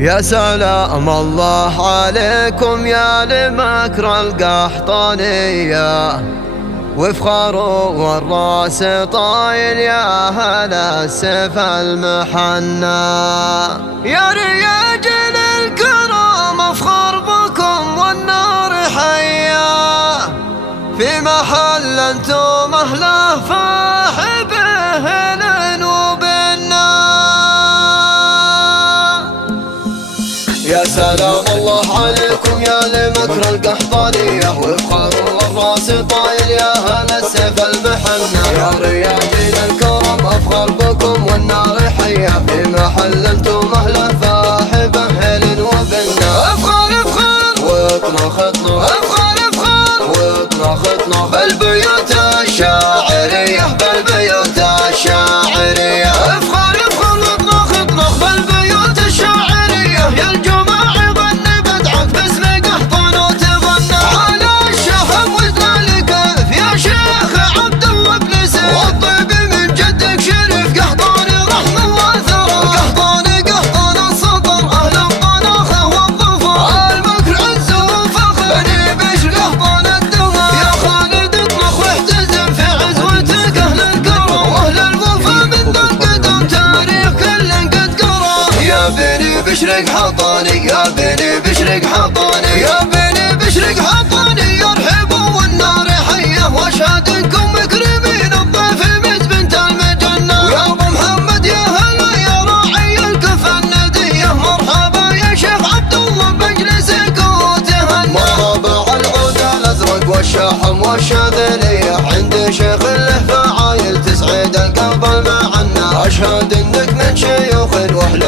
يا سلام الله عليكم يا لمكر القحطانية، وافخر والراس طايل يا هلا السيف المحنى. يا رجال الكرام افخر بكم والنار حية، في محل انتم اهله فاح بهل وبنا. يا سلام الله عليكم يا لمكر القحطانية، وافخر والراس طايل يا هلا السيف المحنى. يا رياضين الكرم افخر بكم والنار حية، في محل انتم اهله فاح بهل وبنا. افخر افخر واطنخ اطنخ، افخر افخر واطنخ اطنخ بالبيوت الشاعرية، بالبيوت الشاعرية. افخر افخر واطنخ اطنخ بالبيوت الشاعرية. يا الجماعة غني بدعك باسم قحطان وتغنى على الشهم وذلك يا شيخ عبد الله بن سيف، والطيب من جدك شريف قحطان رحمه وثرى. قحطان السطر اهل الطناخه والظفر، المكر عز وفخر بني بشر قحطان الدمى. يا خالد اطلق واحتزم في عزوتك اهل الكرم، واهل الوفا من ذا القدم تاريخ كل قد قرى. يا بني بشر قحطاني، يا بني بشر قحطاني، يا بني بشر قحطاني يرحبوا والنار حيه، واشهد انكم مكرمين الضيف المز بنت المجنه. يا ابو محمد يا هلا يا راعي الكفى النديه، مرحبا يا شيخ عبد الله بمجلسك وتهنى. مرحبا على العود الازرق والشحم والشاذليه، عند شيخ له فعايل تسعد القلب المعنى. اشهد انك من شيوخ واهل